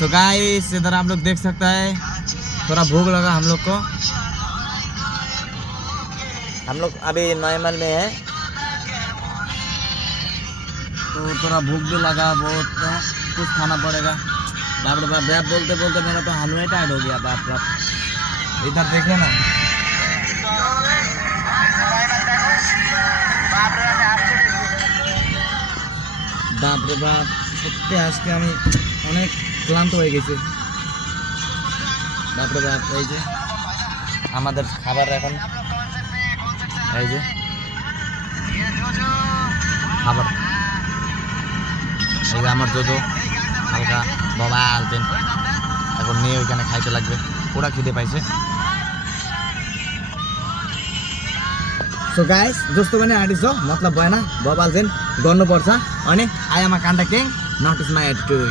So guys इधर आप लोग देख सकते हैं थोड़ा भूख लगा हम लोग को। हम लोग अभी नॉर्मल में है तो थोड़ा भूख भी लगा बहुत, कुछ खाना पड़ेगा। बाप रे बाप, रैप बोलते बोलते मेरा तो हलवा ही टाइट हो गया। बाप रे बाप, इधर देखे ना, बाप रे बाप সত্যি আজকে আমি অনেক ক্লান্ত হয়ে গেছি। বাপ রে বাপ, এই যে আমাদের খাবার এখন, এই যে খাবার, এই যে আমার জোজো হালকা বাবা আলতেন এখন নিয়ে ওইখানে খাইতে লাগবে, পুরা খিদে পাইছে। सो गाइस जस्तो पनि आर्टिस्ट हो मतलब भएन बबाल चाहिँ गर्नुपर्छ अनि आई एम अ कान्टा king not is my attitude.